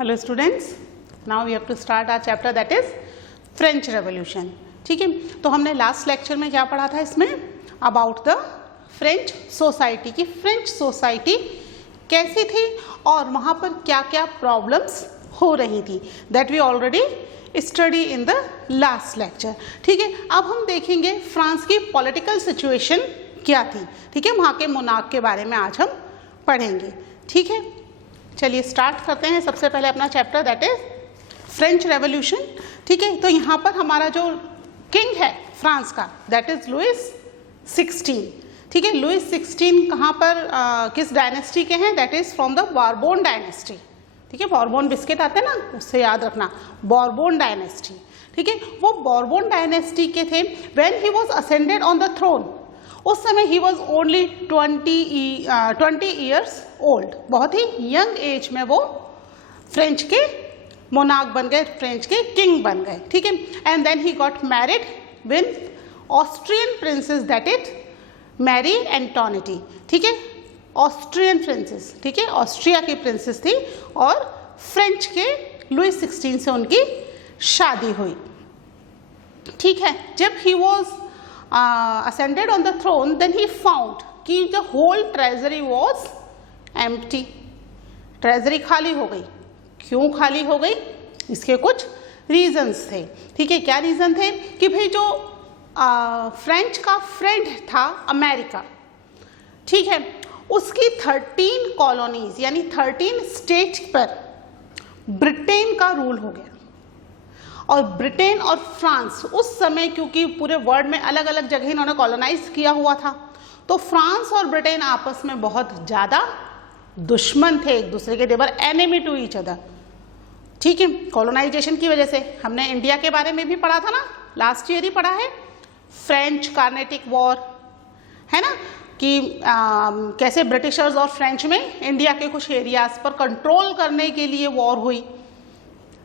Hello students, now we have to start our chapter that is French Revolution. ठीक है, तो हमने last lecture में क्या पढ़ा था इसमें अबाउट द फ्रेंच सोसाइटी की फ्रेंच सोसाइटी कैसी थी और वहाँ पर क्या क्या प्रॉब्लम्स हो रही थी, that we already study in the last lecture. ठीक है, अब हम देखेंगे फ्रांस की पॉलिटिकल सिचुएशन क्या थी। ठीक है, वहाँ के मोनार्क के बारे में आज हम पढ़ेंगे। ठीक है, चलिए स्टार्ट करते हैं। सबसे पहले अपना chapter that is French Revolution. ठीक है, तो यहाँ पर हमारा जो किंग है फ्रांस का दैट इज लुइस 16। ठीक है, लुइस 16 कहाँ पर किस डायनेस्टी के हैं? That is from the Bourbon dynasty. ठीक है, बॉर्बोन बिस्किट आते हैं ना, उससे याद रखना, बॉर्बोन डायनेस्टी। ठीक है, वो बॉर्बोन डायनेस्टी के थे। When he was ascended on the throne, उस समय he was only 20 years old. बहुत ही यंग एज में वो फ्रेंच के मोनार्क बन गए, फ्रेंच के किंग बन गए। ठीक है, and then he got married with Austrian princess that is Marie Antoinette. ठीक है, ऑस्ट्रियन प्रिंसेस, ठीक है, ऑस्ट्रिया की प्रिंसेस थी और फ्रेंच के लुइस 16 से उनकी शादी हुई। ठीक है, जब he was ascended on the throne, then he found कि the whole treasury was empty. Treasury खाली हो गई। क्यों खाली हो गई? इसके कुछ रीजंस थे। ठीक है, क्या रीजन थे? कि भाई जो फ्रेंच का फ्रेंड था अमेरिका, ठीक है, उसकी 13 कॉलोनीज यानी 13 स्टेट पर ब्रिटेन का रूल हो गया। और ब्रिटेन और फ्रांस उस समय, क्योंकि पूरे वर्ल्ड में अलग अलग जगह इन्होंने कॉलोनाइज किया हुआ था, तो फ्रांस और ब्रिटेन आपस में बहुत ज़्यादा दुश्मन थे एक दूसरे के, देवर एनिमी टू ईच अदर। ठीक है, कॉलोनाइजेशन की वजह से हमने इंडिया के बारे में भी पढ़ा था ना, लास्ट ईयर ही पढ़ा है, फ्रेंच कार्नेटिक वॉर, है ना, कि कैसे ब्रिटिशर्स और फ्रेंच में इंडिया के कुछ एरियाज पर कंट्रोल करने के लिए वॉर हुई,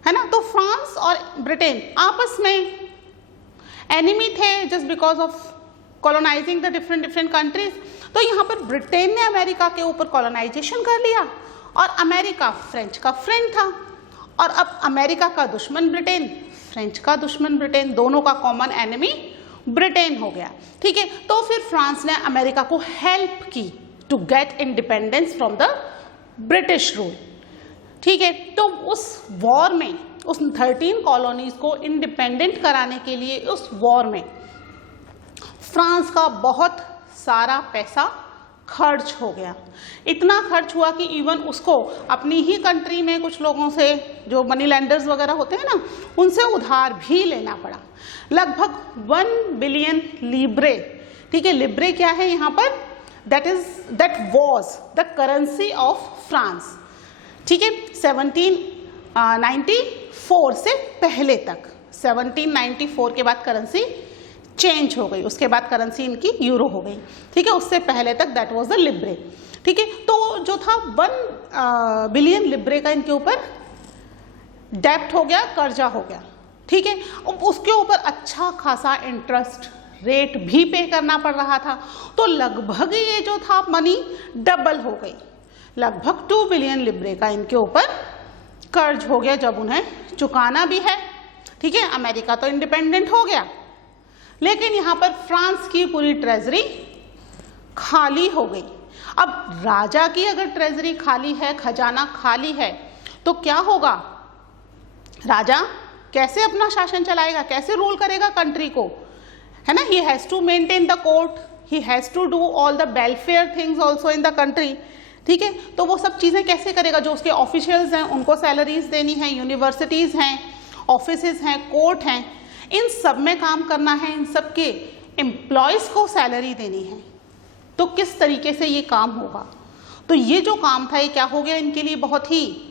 है ना। तो फ्रांस और ब्रिटेन आपस में एनिमी थे just because of colonising the different countries. तो यहाँ पर ब्रिटेन ने अमेरिका के ऊपर कॉलोनाइजेशन कर लिया और अमेरिका फ्रेंच का फ्रेंड था, और अब अमेरिका का दुश्मन ब्रिटेन, फ्रेंच का दुश्मन ब्रिटेन, दोनों का कॉमन एनिमी ब्रिटेन हो गया। ठीक है, तो फिर फ्रांस ने अमेरिका को हेल्प की to get independence from the British rule. ठीक है, तो उस वॉर में, उस 13 कॉलोनीज को इंडिपेंडेंट कराने के लिए उस वॉर में फ्रांस का बहुत सारा पैसा खर्च हो गया। इतना खर्च हुआ कि इवन उसको अपनी ही कंट्री में कुछ लोगों से, जो मनी लेंडर्स वगैरह होते हैं ना, उनसे उधार भी लेना पड़ा, लगभग 1 बिलियन लिब्रे। ठीक है, लिब्रे क्या है यहाँ पर? That was the currency of France. ठीक है, 1794 से पहले तक, 1794 के बाद करेंसी चेंज हो गई, उसके बाद करेंसी इनकी यूरो हो गई। ठीक है, उससे पहले तक दैट वाज द लिब्रे। ठीक है, तो जो था 1 बिलियन लिब्रे का इनके ऊपर डेप्ट हो गया, कर्जा हो गया। ठीक है, उसके ऊपर अच्छा खासा इंटरेस्ट रेट भी पे करना पड़ रहा था, तो लगभग ये जो था मनी डबल हो गई, लगभग 2 बिलियन लिब्रे का इनके ऊपर कर्ज हो गया जब उन्हें चुकाना भी है। ठीक है, अमेरिका तो इंडिपेंडेंट हो गया, लेकिन यहाँ पर फ्रांस की पूरी ट्रेजरी खाली हो गई। अब राजा की अगर ट्रेजरी खाली है, खजाना खाली है, तो क्या होगा? राजा कैसे अपना शासन चलाएगा, कैसे रूल करेगा कंट्री को, है ना। He has to maintain the court, he has to do all the welfare things also in the country. ठीक है, तो वो सब चीज़ें कैसे करेगा? जो उसके ऑफिशियल्स हैं उनको सैलरीज देनी है, यूनिवर्सिटीज़ हैं, ऑफिसेज हैं, कोर्ट हैं, इन सब में काम करना है, इन सब के एम्प्लॉयज़ को सैलरी देनी है। तो किस तरीके से ये काम होगा? तो ये जो काम था ये क्या हो गया इनके लिए? बहुत ही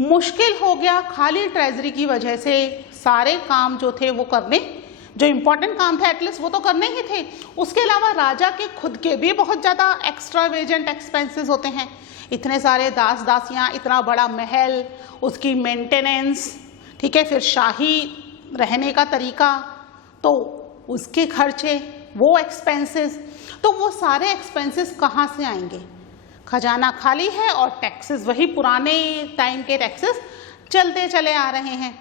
मुश्किल हो गया। खाली ट्रेजरी की वजह से सारे काम जो थे वो करने, जो इम्पोर्टेंट काम थे एटलीस्ट वो तो करने ही थे। उसके अलावा राजा के खुद के भी बहुत ज़्यादा एक्स्ट्रावेजेंट एक्सपेंसेस होते हैं, इतने सारे दास दासियाँ, इतना बड़ा महल, उसकी मेंटेनेंस, ठीक है, फिर शाही रहने का तरीका, तो उसके खर्चे, वो एक्सपेंसेस, तो वो सारे एक्सपेंसेस कहाँ से आएंगे? खजाना खाली है और टैक्सेस वही पुराने टाइम के टैक्सेस चलते चले आ रहे हैं।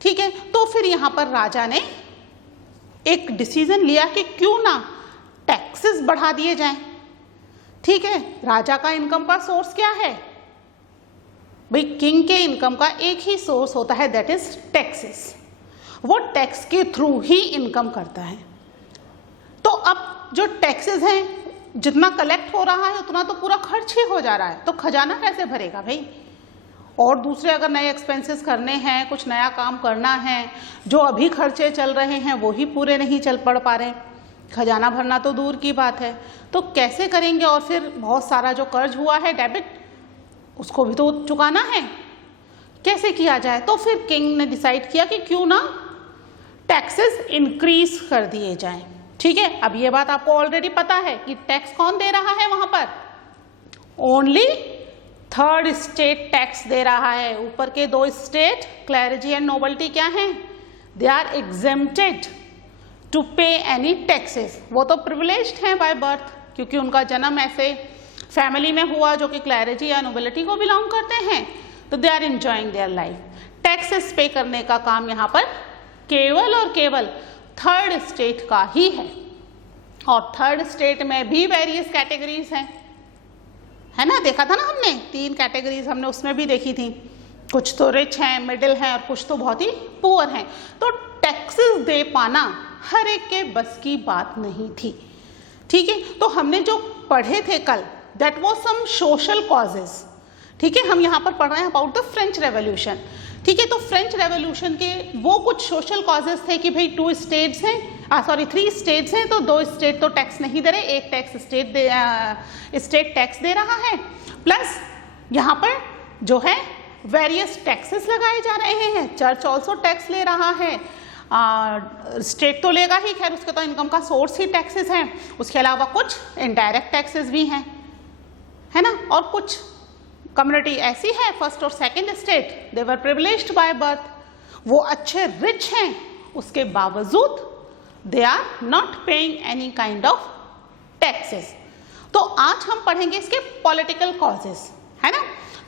ठीक है, तो फिर यहाँ पर राजा ने एक डिसीजन लिया कि क्यों ना टैक्सेस बढ़ा दिए जाएं। ठीक है, राजा का इनकम का सोर्स क्या है भाई? किंग के इनकम का एक ही सोर्स होता है, दैट इज टैक्सेस। वो टैक्स के थ्रू ही इनकम करता है। तो अब जो टैक्सेस हैं, जितना कलेक्ट हो रहा है उतना तो पूरा खर्च ही हो जा रहा है, तो खजाना कैसे भरेगा भाई? और दूसरे अगर नए एक्सपेंसेस करने हैं, कुछ नया काम करना है, जो अभी खर्चे चल रहे हैं वो ही पूरे नहीं चल पड़ पा रहे, खजाना भरना तो दूर की बात है, तो कैसे करेंगे? और फिर बहुत सारा जो कर्ज हुआ है डेबिट, उसको भी तो चुकाना है, कैसे किया जाए? तो फिर किंग ने डिसाइड किया कि क्यों ना टैक्सेस इंक्रीज कर दिए जाएं। ठीक है, अब ये बात आपको ऑलरेडी पता है कि टैक्स कौन दे रहा है वहां पर? ओनली थर्ड स्टेट टैक्स दे रहा है। ऊपर के दो स्टेट क्लैरिजी एंड नोबल्टी क्या हैं? दे आर एग्जेम्प्टेड टू पे एनी टैक्सेस। वो तो प्रिविलेज्ड हैं बाय बर्थ, क्योंकि उनका जन्म ऐसे फैमिली में हुआ जो कि क्लैरिजी या नोबलिटी को बिलोंग करते हैं, तो they are enjoying their life. Taxes pay करने का काम यहाँ पर केवल और केवल थर्ड स्टेट का ही है। और थर्ड स्टेट में भी वेरियस कैटेगरीज हैं, है ना? देखा था ना हमने, 3 कैटेगरीज हमने उसमें भी देखी थी। कुछ तो रिच हैं, मिडिल हैं, और कुछ तो बहुत ही पुअर हैं। तो टैक्सेस दे पाना हर एक के बस की बात नहीं थी। ठीक है, तो हमने जो पढ़े थे कल, that was some social causes. ठीक है, हम यहाँ पर पढ़ रहे हैं अबाउट द फ्रेंच रेवोल्यूशन। ठीक है, तो फ्रेंच रेवोल्यूशन के वो कुछ सोशल कॉजेस थे कि भाई 3 स्टेट्स हैं, तो 2 स्टेट तो टैक्स नहीं दे रहे, एक टैक्स स्टेट टैक्स दे रहा है, प्लस यहाँ पर जो है वेरियस टैक्सेस लगाए जा रहे हैं। चर्च ऑल्सो टैक्स ले रहा है, स्टेट तो लेगा ही, खैर उसके तो इनकम का सोर्स ही टैक्सेस हैं। उसके अलावा कुछ इनडायरेक्ट टैक्सेस भी हैं, है ना? और कुछ कम्युनिटी ऐसी है, फर्स्ट और second state, they were privileged by birth, वो अच्छे रिच हैं, उसके बावजूद they are not paying any kind of taxes. तो आज हम पढ़ेंगे इसके पॉलिटिकल कॉजेस, है ना?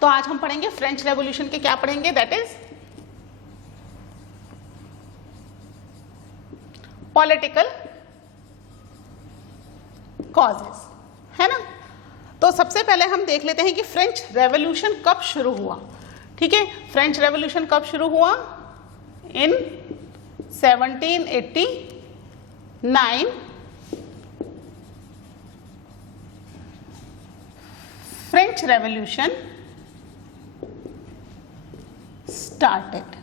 तो आज हम पढ़ेंगे फ्रेंच रेवोल्यूशन के, क्या पढ़ेंगे? दैट इज पॉलिटिकल कॉजेस, है ना? तो सबसे पहले हम देख लेते हैं कि फ्रेंच रेवोल्यूशन कब शुरू हुआ। ठीक है, फ्रेंच रेवोल्यूशन कब शुरू हुआ? इन 1789 फ्रेंच रेवोल्यूशन स्टार्टेड।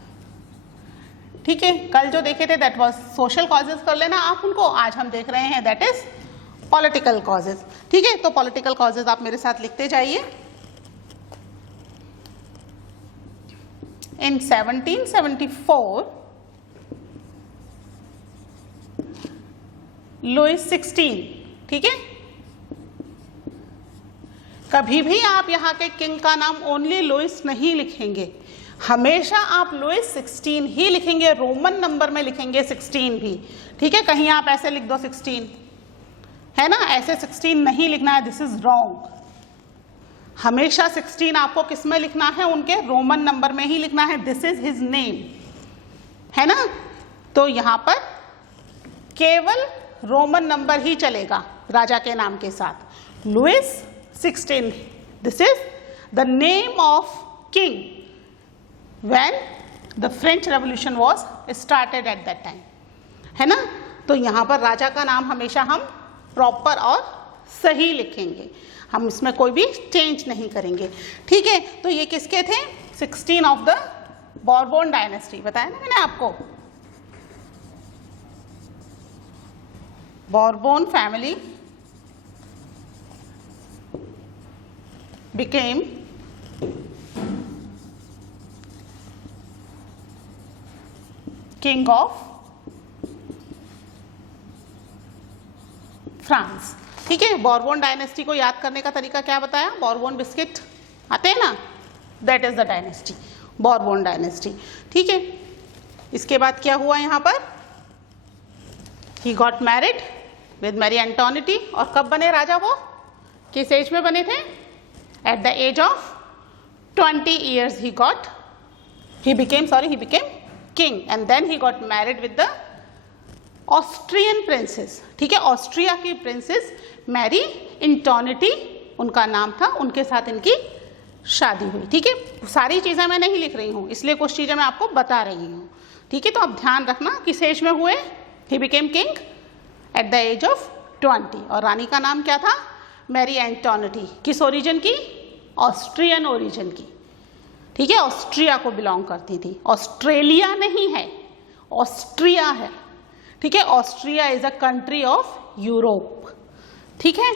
ठीक है, कल जो देखे थे दैट वाज सोशल कॉजेस, कर लेना आप उनको। आज हम देख रहे हैं दैट इज पॉलिटिकल कॉजेस। ठीक है, तो पॉलिटिकल कॉजेस आप मेरे साथ लिखते जाइए। इन 1774 लुइस 16, ठीक है, कभी भी आप यहाँ के किंग का नाम ओनली लुइस नहीं लिखेंगे, हमेशा आप लुइस 16 ही लिखेंगे, रोमन नंबर में लिखेंगे 16 भी। ठीक है, कहीं आप ऐसे लिख दो 16, है ना? ऐसे 16 नहीं लिखना है, दिस इज रॉन्ग। हमेशा 16 आपको किस में लिखना है? उनके रोमन नंबर में ही लिखना है, दिस इज हिज नेम, है ना? तो यहां पर केवल रोमन नंबर ही चलेगा राजा के नाम के साथ। Louis 16, this is the name of king when the French Revolution was started at that time, है ना? तो यहां पर राजा का नाम हमेशा हम प्रॉपर और सही लिखेंगे, हम इसमें कोई भी चेंज नहीं करेंगे। ठीक है, तो ये किसके थे? 16 ऑफ द बॉर्बोन डायनेस्टी, बताया ना मैंने आपको। Bourbon family became king of France. ठीक है, बॉर्बोन डायनेस्टी को याद करने का तरीका क्या बताया? बॉर्बोन बिस्किट आते हैं ना, that is the dynasty, Bourbon dynasty. ठीक है, इसके बाद क्या हुआ यहाँ पर? He got married with Marie Antoinette. और कब बने राजा वो? किस एज में बने थे? At the age of 20 years he got he became king and then he got married with the Austrian princess, ठीक है, ऑस्ट्रिया की प्रिंसेस मैरी एंटोनिटी उनका नाम था, उनके साथ इनकी शादी हुई, ठीक है। सारी चीज़ें मैं नहीं लिख रही हूँ, इसलिए कुछ चीज़ें मैं आपको बता रही हूँ, ठीक है। तो अब ध्यान रखना किस एज में हुए, he became king at the age of 20 और रानी का नाम क्या था, मैरी एंटोनिटी। किस ओरिजिन की, ऑस्ट्रियन ओरिजिन की, ठीक है, ऑस्ट्रिया को बिलोंग करती थी, ऑस्ट्रेलिया नहीं है, ऑस्ट्रिया है, ठीक है। Austria is a country of Europe, ठीक है।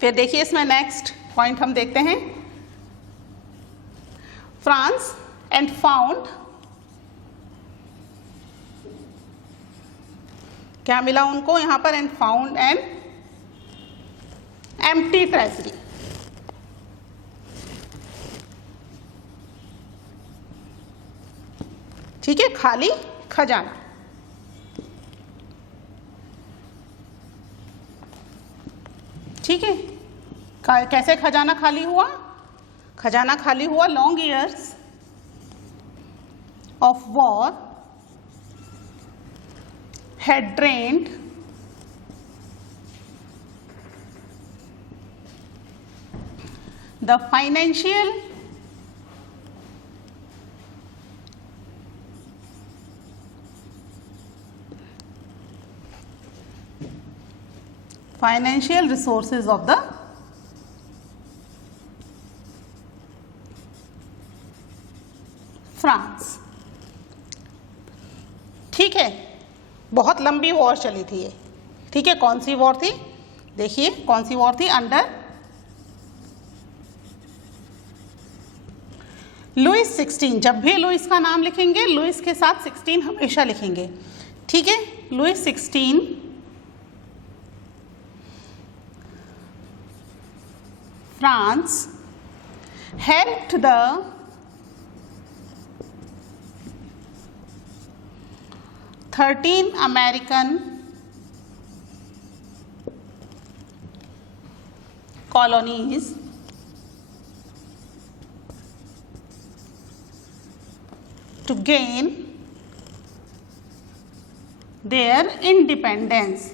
फिर देखिए इसमें नेक्स्ट पॉइंट हम देखते हैं, फ्रांस एंड फाउंड, क्या मिला उनको यहां पर, and found an empty treasury, ठीक है, खाली खजाना। ठीक है, कैसे खजाना खाली हुआ, खजाना खाली हुआ, long years of war had drained the financial resources of the France, ठीक है। बहुत लंबी वॉर चली थी ये, ठीक है। कौन सी वॉर थी, देखिए कौन सी वॉर थी, अंडर लुइस 16। जब भी लुइस का नाम लिखेंगे, लुइस के साथ 16 हमेशा लिखेंगे, ठीक है। Louis 16 France helped the American colonies to gain their independence.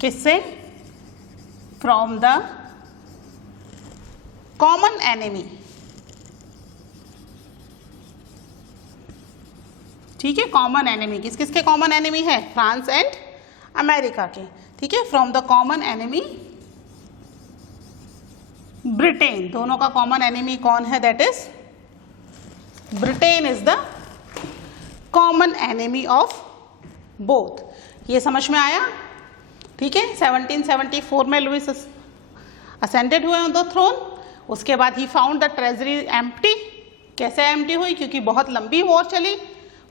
किससे, फ्रॉम द कॉमन एनिमी, ठीक है। कॉमन एनिमी किस किस के कॉमन एनिमी है, फ्रांस एंड अमेरिका के, ठीक है। From the common enemy Britain, दोनों का कॉमन एनिमी कौन है, that is Britain is the common enemy of both. ये समझ में आया, ठीक है। 1774 में लुइस असेंडेड हुए ऑन द थ्रोन, उसके बाद he found the treasury empty. कैसे एम्प्टी हुई, क्योंकि बहुत लंबी वॉर चली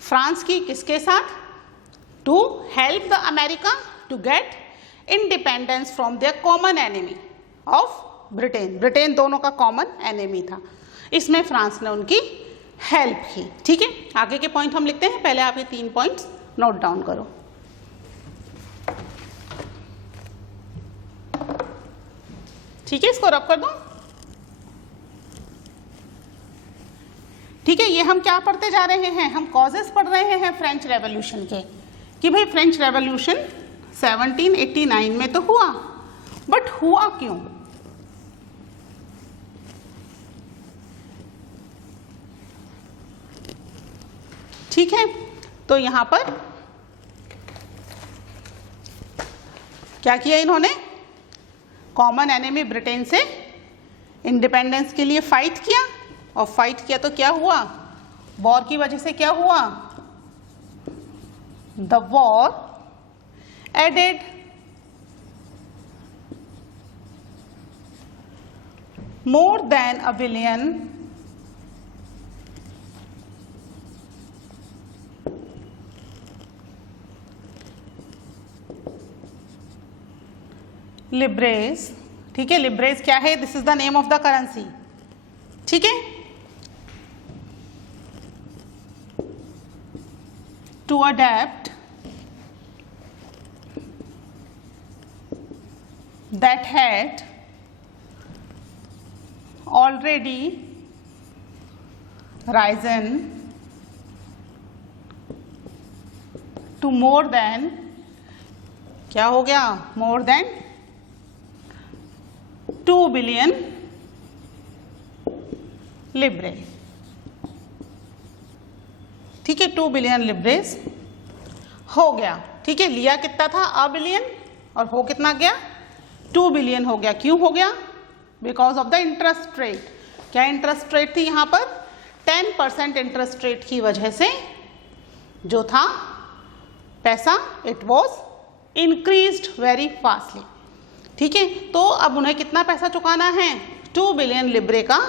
फ्रांस की, किसके साथ, to help the America to get independence from their common enemy of Britain. Britain दोनों का कॉमन एनिमी था, इसमें फ्रांस ने उनकी हेल्प की, ठीक है। आगे के पॉइंट हम लिखते हैं, पहले आप ये 3 पॉइंट्स नोट डाउन करो, ठीक है। इसको रब कर दो, ठीक है। ये हम क्या पढ़ते जा रहे हैं, हम कॉजेस पढ़ रहे हैं फ्रेंच रेवोल्यूशन के, कि भाई फ्रेंच रेवोल्यूशन 1789 में तो हुआ, बट हुआ क्यों, ठीक है। तो यहां पर क्या किया इन्होंने, कॉमन एनिमी ब्रिटेन से इंडिपेंडेंस के लिए फाइट किया, और फाइट किया तो क्या हुआ, वॉर की वजह से क्या हुआ, the war added more than a billion livres, ठीक है। लिब्रेस क्या है, this is the name of the currency, ठीक है। To adept that had already risen to more than, क्या हो गया, more than 2 billion लिब्रे। ठीक है, 2 बिलियन लिब्रेस हो गया। ठीक है, लिया कितना था, अ बिलियन, और हो कितना गया, 2 बिलियन हो गया। क्यों हो गया, because of the interest rate. क्या इंटरेस्ट रेट थी यहाँ पर, 10% इंटरेस्ट रेट की वजह से जो था पैसा, it was increased very fastly. ठीक है, तो अब उन्हें कितना पैसा चुकाना है, 2 बिलियन लिब्रे का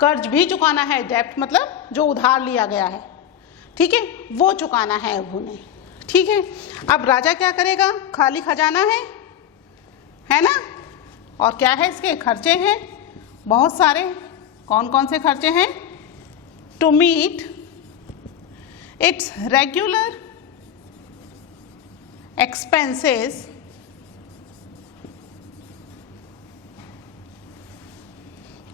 कर्ज भी चुकाना है। डेब्ट मतलब जो उधार लिया गया है, ठीक है, वो चुकाना है अब उन्हें। ठीक है, अब राजा क्या करेगा, खाली खजाना है ना, और क्या है, इसके खर्चे हैं बहुत सारे। कौन कौन से खर्चे हैं, to meet its regular expenses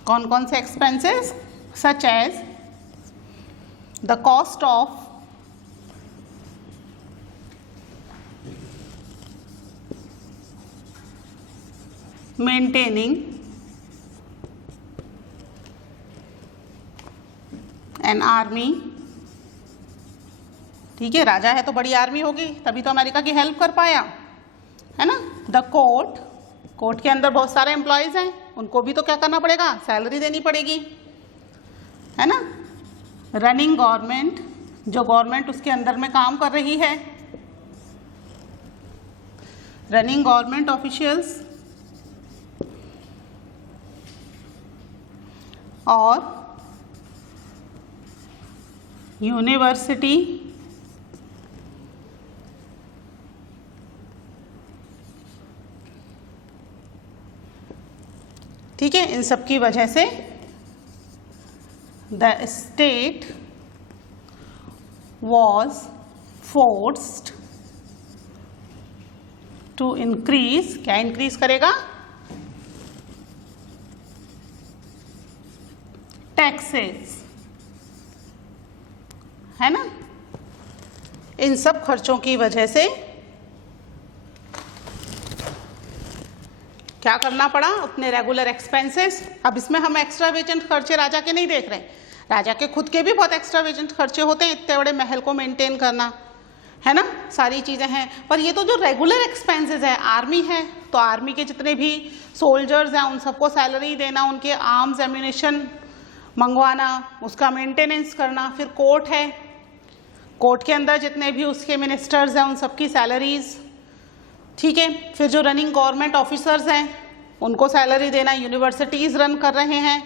कौन कौन से expenses, such as the cost of maintaining an army. ठीक है, राजा है तो बड़ी आर्मी होगी, तभी तो अमेरिका की हेल्प कर पाया, है ना। द कोर्ट के अंदर बहुत सारे एम्प्लॉयज हैं, उनको भी तो क्या करना पड़ेगा, सैलरी देनी पड़ेगी, है ना। रनिंग गवर्नमेंट, जो गवर्नमेंट उसके अंदर में काम कर रही है, रनिंग गवर्नमेंट ऑफिशियल्स, और यूनिवर्सिटी ठीक है, इन सब की वजह से the state was forced to increase, क्या इंक्रीज करेगा, टैक्सेस, है ना। इन सब खर्चों की वजह से क्या करना पड़ा, अपने रेगुलर एक्सपेंसेस। अब इसमें हम एक्स्ट्रावेजेंट खर्चे राजा के नहीं देख रहे, राजा के खुद के भी बहुत एक्स्ट्रावेजेंट खर्चे होते हैं, इतने बड़े महल को मेंटेन करना, है ना, सारी चीज़ें हैं। पर ये तो जो रेगुलर एक्सपेंसेस है, आर्मी है तो आर्मी के जितने भी सोल्जर्स हैं उन सबको सैलरी देना, उनके आर्म्स एम्यूनिशन मंगवाना, उसका मेंटेनेंस करना। फिर कोर्ट है, कोर्ट के अंदर जितने भी उसके मिनिस्टर्स हैं उन सबकी सैलरीज, ठीक है। फिर जो रनिंग गवर्नमेंट ऑफिसर्स हैं उनको सैलरी देना, यूनिवर्सिटीज़ रन कर रहे हैं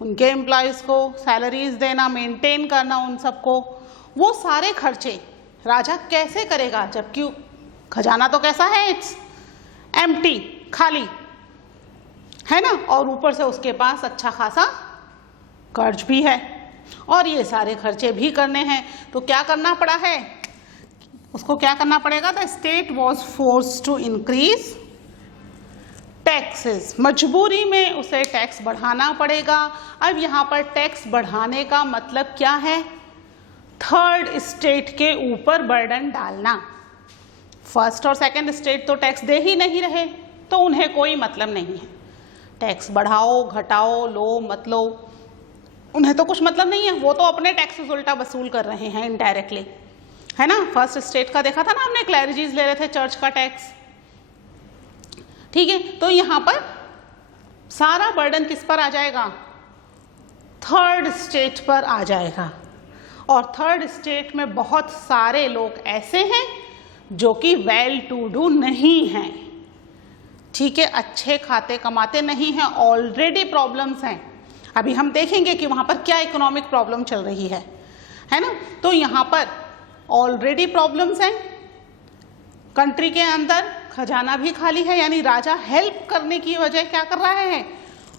उनके एम्प्लॉयज़ को सैलरीज देना, मेंटेन करना उन सबको। वो सारे खर्चे राजा कैसे करेगा, जबकि खजाना तो कैसा है, इट्स एम्प्टी, खाली, है ना, और ऊपर से उसके पास अच्छा खासा कर्ज भी है और ये सारे खर्चे भी करने हैं। तो क्या करना पड़ा है उसको, क्या करना पड़ेगा, the state was forced to increase taxes, मजबूरी में उसे टैक्स बढ़ाना पड़ेगा। अब यहाँ पर टैक्स बढ़ाने का मतलब क्या है, थर्ड स्टेट के ऊपर बर्डन डालना। फर्स्ट और सेकंड स्टेट तो टैक्स दे ही नहीं रहे, तो उन्हें कोई मतलब नहीं है, टैक्स बढ़ाओ घटाओ लो मत लो, उन्हें तो कुछ मतलब नहीं है, वो तो अपने टैक्सेस उल्टा वसूल कर रहे हैं इनडायरेक्टली, है ना। फर्स्ट स्टेट का देखा था ना हमने, क्लैरिजीज ले रहे थे चर्च का टैक्स, ठीक है। तो यहाँ पर सारा बर्डन किस पर आ जाएगा, थर्ड स्टेट पर आ जाएगा। और थर्ड स्टेट में बहुत सारे लोग ऐसे हैं जो कि वेल टू डू नहीं हैं, ठीक है, अच्छे खाते कमाते नहीं हैं, ऑलरेडी प्रॉब्लम्स हैं। अभी हम देखेंगे कि वहाँ पर क्या इकोनॉमिक प्रॉब्लम चल रही है ना। तो यहाँ पर ऑलरेडी प्रॉब्लम्स हैं, कंट्री के अंदर खजाना भी खाली है, यानी राजा हेल्प करने की वजह क्या कर रहा है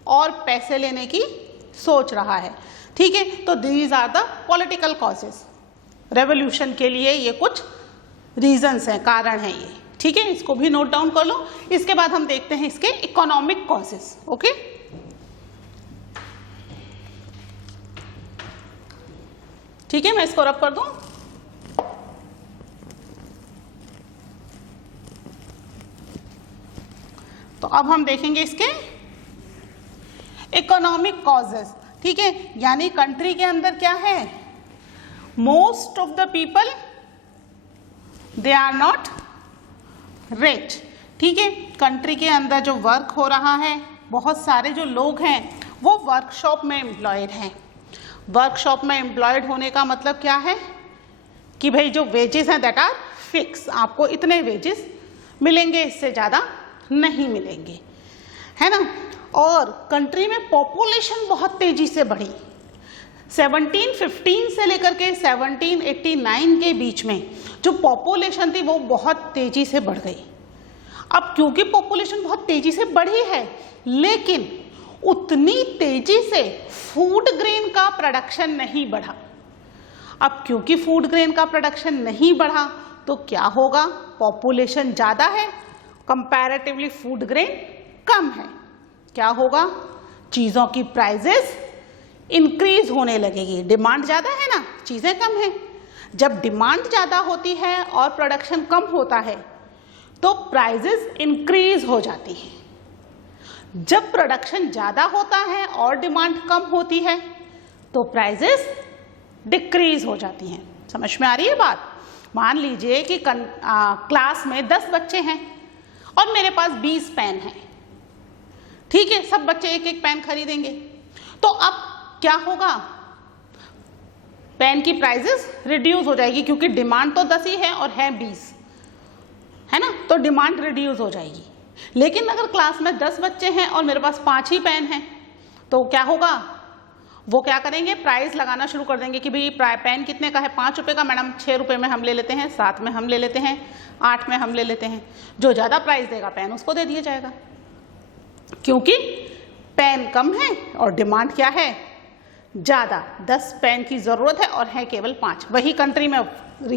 और पैसे लेने की सोच रहा है, ठीक है। तो these are the political causes, revolution के लिए ये कुछ रीजंस हैं, कारण हैं ये, ठीक है, इसको भी नोट डाउन कर लो। इसके बाद हम देखते हैं इसके इकोनॉमिक कॉजेस। ओके, ठीक है, मैं इसको रब कर दूं। तो अब हम देखेंगे इसके इकोनॉमिक कॉजेस। ठीक है, यानी कंट्री के अंदर क्या है, most of the people they are not rich. ठीक है, कंट्री के अंदर जो वर्क हो रहा है, बहुत सारे जो लोग हैं वो वर्कशॉप में एम्प्लॉयड हैं। वर्कशॉप में एम्प्लॉयड होने का मतलब क्या है कि भाई जो वेजेस हैं दैट आर फिक्स, आपको इतने वेजेस मिलेंगे, इससे ज़्यादा नहीं मिलेंगे, है ना। और कंट्री में पॉपुलेशन बहुत तेजी से बढ़ी। 1715 से लेकर के 1789 के बीच में जो पॉपुलेशन थी वो बहुत तेजी से बढ़ गई। अब क्योंकि पॉपुलेशन बहुत तेजी से बढ़ी है, लेकिन उतनी तेजी से फूड ग्रेन का प्रोडक्शन नहीं बढ़ा। अब क्योंकि फूड ग्रेन का प्रोडक्शन नहीं बढ़ा तो क्या होगा, पॉपुलेशन ज़्यादा है, कंपैरेटिवली फूड ग्रेन कम है, क्या होगा, चीज़ों की प्राइजेस इंक्रीज होने लगेगी। डिमांड ज़्यादा है ना, चीज़ें कम हैं। जब डिमांड ज़्यादा होती है और प्रोडक्शन कम होता है तो प्राइजेस इंक्रीज हो जाती हैं। जब प्रोडक्शन ज़्यादा होता है और डिमांड कम होती है तो प्राइजेस डिक्रीज हो जाती हैं। समझ में आ रही है बात। मान लीजिए कि क्लास में 10 बच्चे हैं और मेरे पास 20 पेन हैं। ठीक है, सब बच्चे एक एक पेन खरीदेंगे, तो अब क्या होगा, पेन की प्राइजेस रिड्यूस हो जाएगी, क्योंकि डिमांड तो 10 ही है और है 20, है ना, तो डिमांड रिड्यूस हो जाएगी। लेकिन अगर क्लास में 10 बच्चे हैं और मेरे पास 5 ही पेन हैं तो क्या होगा, वो क्या करेंगे, प्राइस लगाना शुरू कर देंगे कि भाई पेन कितने का है, 5 रुपये का मैडम, 6 रुपये में हम ले लेते हैं, 7 में हम ले लेते हैं, 8 में हम ले लेते हैं। जो ज़्यादा प्राइस देगा पेन उसको दे दिया जाएगा, क्योंकि पेन कम है और डिमांड क्या है, ज़्यादा। 10 पेन की ज़रूरत है और है केवल 5। वही कंट्री में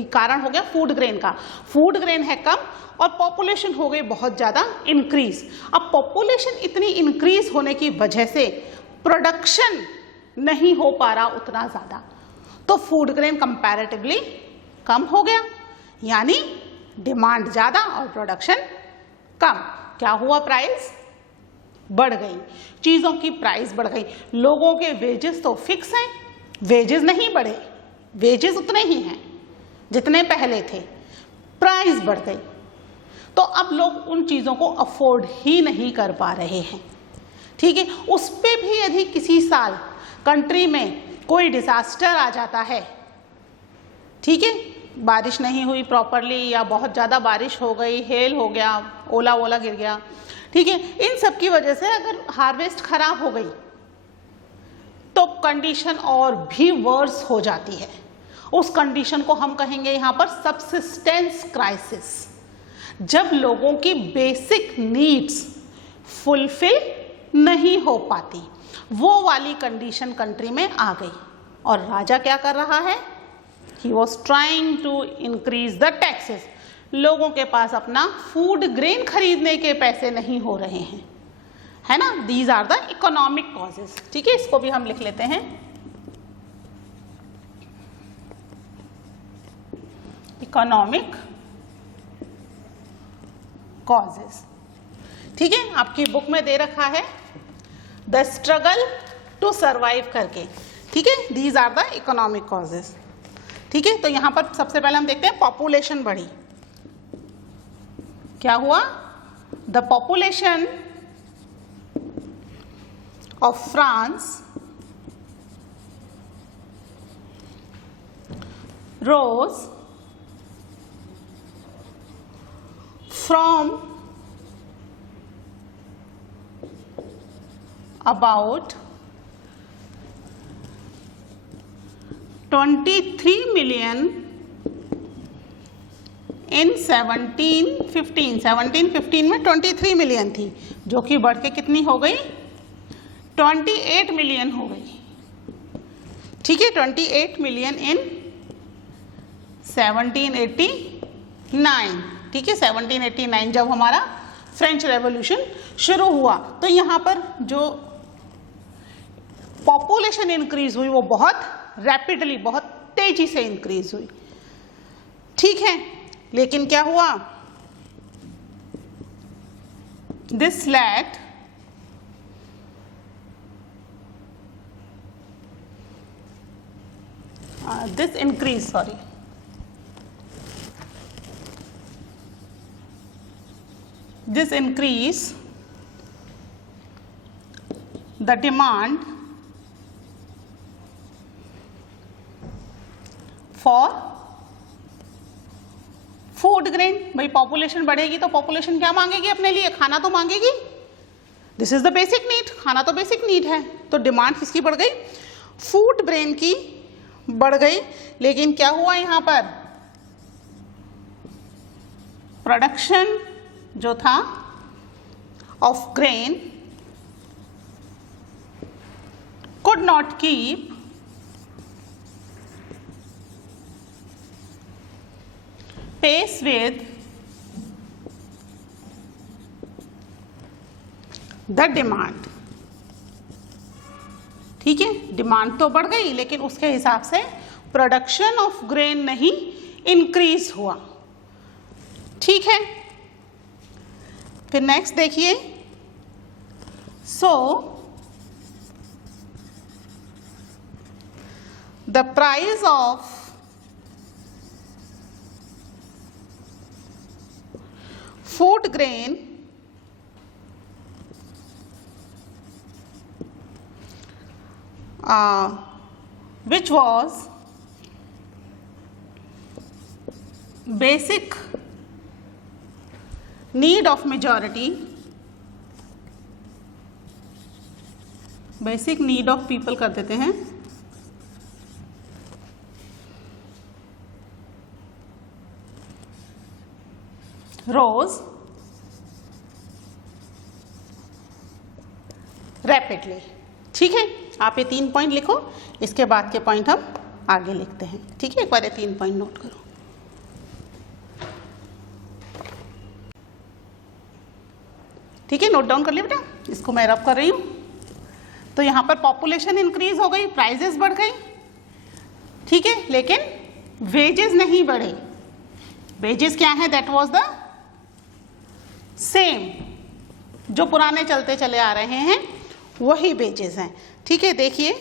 कारण हो गया फूड ग्रेन का। फूड ग्रेन है कम और पॉपुलेशन हो गई बहुत ज़्यादा इंक्रीज। अब पॉपुलेशन इतनी इंक्रीज होने की वजह से प्रोडक्शन नहीं हो पा रहा उतना ज़्यादा, तो फूड ग्रेन कंपैरेटिवली कम हो गया, यानी डिमांड ज़्यादा और प्रोडक्शन कम। क्या हुआ, प्राइस बढ़ गई, चीज़ों की प्राइस बढ़ गई। लोगों के वेजेस तो फिक्स हैं, वेजेस नहीं बढ़े, वेजेस उतने ही हैं जितने पहले थे, प्राइस बढ़ गई। तो अब लोग उन चीज़ों को अफोर्ड ही नहीं कर पा रहे हैं। ठीक है, उस पे भी यदि किसी साल कंट्री में कोई डिजास्टर आ जाता है, ठीक है, बारिश नहीं हुई प्रॉपरली या बहुत ज़्यादा बारिश हो गई, हेल हो गया, ओला वोला गिर गया, ठीक है, इन सब की वजह से अगर हार्वेस्ट खराब हो गई तो कंडीशन और भी वर्स हो जाती है। उस कंडीशन को हम कहेंगे यहाँ पर सबसिस्टेंस क्राइसिस। जब लोगों की बेसिक नीड्स फुलफिल नहीं हो पाती, वो वाली कंडीशन कंट्री में आ गई। और राजा क्या कर रहा है, he was trying to increase the taxes. लोगों के पास अपना फूड ग्रेन खरीदने के पैसे नहीं हो रहे हैं, है ना। These are the economic causes. ठीक है, इसको भी हम लिख लेते हैं, इकोनॉमिक कॉजेस। ठीक है, आपकी बुक में दे रखा है द स्ट्रगल टू सर्वाइव करके। ठीक है, these are the economic causes. ठीक है, तो यहां पर सबसे पहले हम देखते हैं पॉपुलेशन बढ़ी। क्या हुआ, the population of France rose from about 23 million in 1715। 1715 में 23 मिलियन थी, जो कि बढ़ के कितनी हो गई, 28 मिलियन हो गई। ठीक है, 28 मिलियन इन 1789। ठीक है, 1789 जब हमारा फ्रेंच रेवोल्यूशन शुरू हुआ तो यहाँ पर जो पॉपुलेशन इंक्रीज हुई वो बहुत रैपिडली, बहुत तेजी से इंक्रीज हुई, ठीक है। लेकिन क्या हुआ, this led this increase, sorry, this increase the demand for food grain. भाई पॉपुलेशन बढ़ेगी तो पॉपुलेशन क्या मांगेगी अपने लिए, खाना तो मांगेगी। This is the basic need, खाना तो बेसिक नीड है। तो डिमांड किसकी बढ़ गई, फूड ग्रेन की बढ़ गई। लेकिन क्या हुआ यहाँ पर, प्रोडक्शन जो था of grain could not keep pace with the demand, ठीक है। डिमांड तो बढ़ गई लेकिन उसके हिसाब से प्रोडक्शन ऑफ ग्रेन नहीं इंक्रीज हुआ, ठीक है। फिर नेक्स्ट देखिए, so the price of food grain which was basic need of majority, basic need of people कर देते हैं, rose रैपिडली, ठीक है। आप ये 3 पॉइंट लिखो, इसके बाद के पॉइंट हम आगे लिखते हैं, ठीक है। एक बार ये 3 पॉइंट नोट करो, ठीक है। नोट डाउन कर लिया बेटा, इसको मैं रब कर रही हूँ। तो यहाँ पर पॉपुलेशन इंक्रीज हो गई, प्राइजेस बढ़ गई, ठीक है, लेकिन वेजेस नहीं बढ़े। वेजेस क्या है, दैट वाज द सेम, जो पुराने चलते चले आ रहे हैं वही वेजेस हैं, ठीक है। देखिए,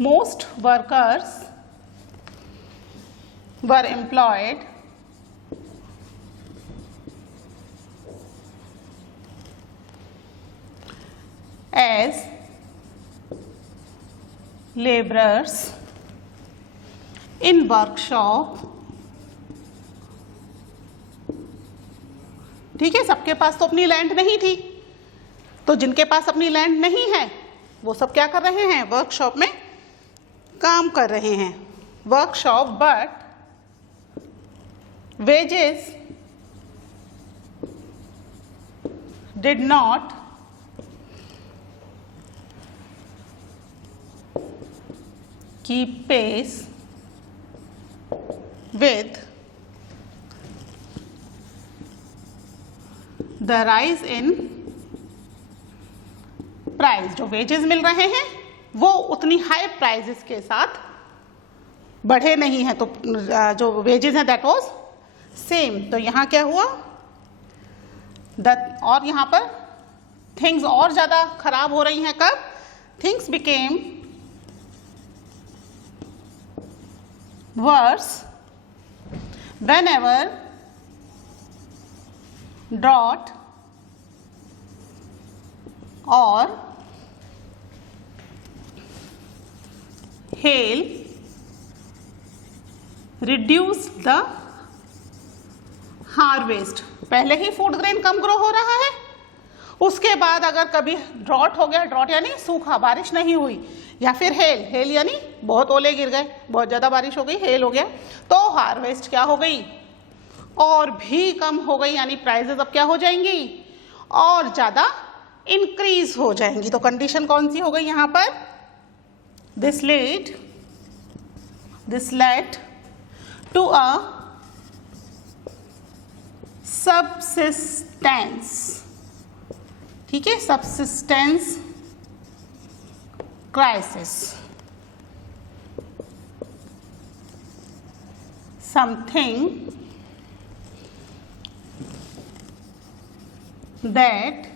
most workers were employed as labourers in workshop, ठीक है। सबके पास तो अपनी लैंड नहीं थी, तो जिनके पास अपनी लैंड नहीं है वो सब क्या कर रहे हैं, वर्कशॉप में काम कर रहे हैं। Workshop, but wages did not keep pace with the rise in price. जो वेजेस मिल रहे हैं वो उतनी हाई प्राइजेस के साथ बढ़े नहीं हैं, तो जो वेजेस हैं दैट वाज सेम। तो यहाँ क्या हुआ, और यहाँ पर थिंग्स और ज़्यादा खराब हो रही हैं। कब, things became worse whenever drought or hail reduce the harvest। पहले ही फूड ग्रेन कम ग्रो हो रहा है, उसके बाद अगर कभी ड्रॉट हो गया, ड्रॉट यानी सूखा, बारिश नहीं हुई, या फिर हेल, हेल यानी बहुत ओले गिर गए, बहुत ज़्यादा बारिश हो गई, हेल हो गया, तो हार्वेस्ट क्या हो गई, और भी कम हो गई। यानी प्राइसेस अब क्या हो जाएंगी, और ज़्यादा इंक्रीज हो जाएंगी। तो कंडीशन कौन सी हो गई यहाँ पर, this led to a subsistence, ठीक है, subsistence crisis, something that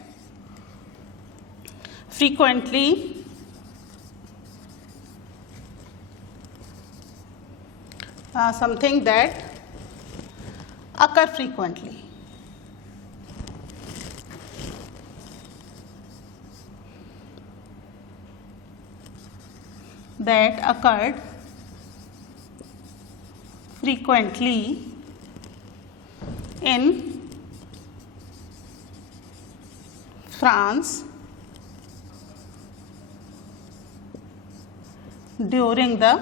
frequently something that occur frequently, that occurred frequently in France during the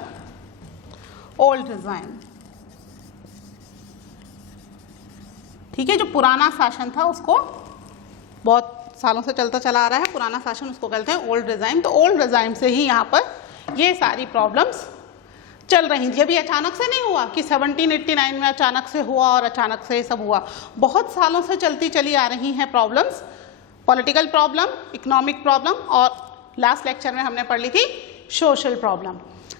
old regime, ठीक है, जो पुराना शासन था उसको बहुत सालों से चलता चला आ रहा है, पुराना शासन उसको कहते हैं ओल्ड रिजाइम। तो ओल्ड रिजाइम से ही यहाँ पर ये सारी प्रॉब्लम्स चल रही थी। अभी अचानक से नहीं हुआ कि 1789 में अचानक से हुआ और अचानक से ये सब हुआ, बहुत सालों से चलती चली आ रही हैं problems, political problem, economic problem और लास्ट लेक्चर में हमने पढ़ ली थी सोशल प्रॉब्लम,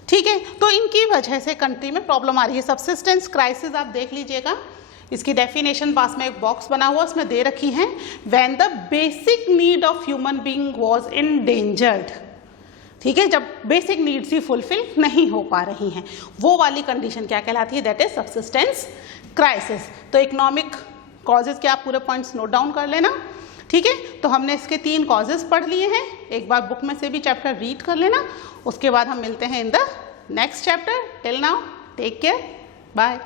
ठीक है। तो इनकी वजह से कंट्री में प्रॉब्लम आ रही है। सबसिस्टेंस क्राइसिस आप देख लीजिएगा, इसकी डेफिनेशन पास में एक बॉक्स बना हुआ उसमें दे रखी है, when the basic need of human being was endangered, ठीक है, जब बेसिक नीड्स ही फुलफिल नहीं हो पा रही हैं, वो वाली कंडीशन क्या कहलाती है, दैट इज सबसिस्टेंस क्राइसिस। तो इकोनॉमिक कॉजेज के आप पूरे पॉइंट्स नोट डाउन कर लेना, ठीक है। तो हमने इसके 3 कॉजेज पढ़ लिए हैं, एक बार बुक में से भी चैप्टर रीड कर लेना, उसके बाद हम मिलते हैं in the next chapter. Till now take care, bye.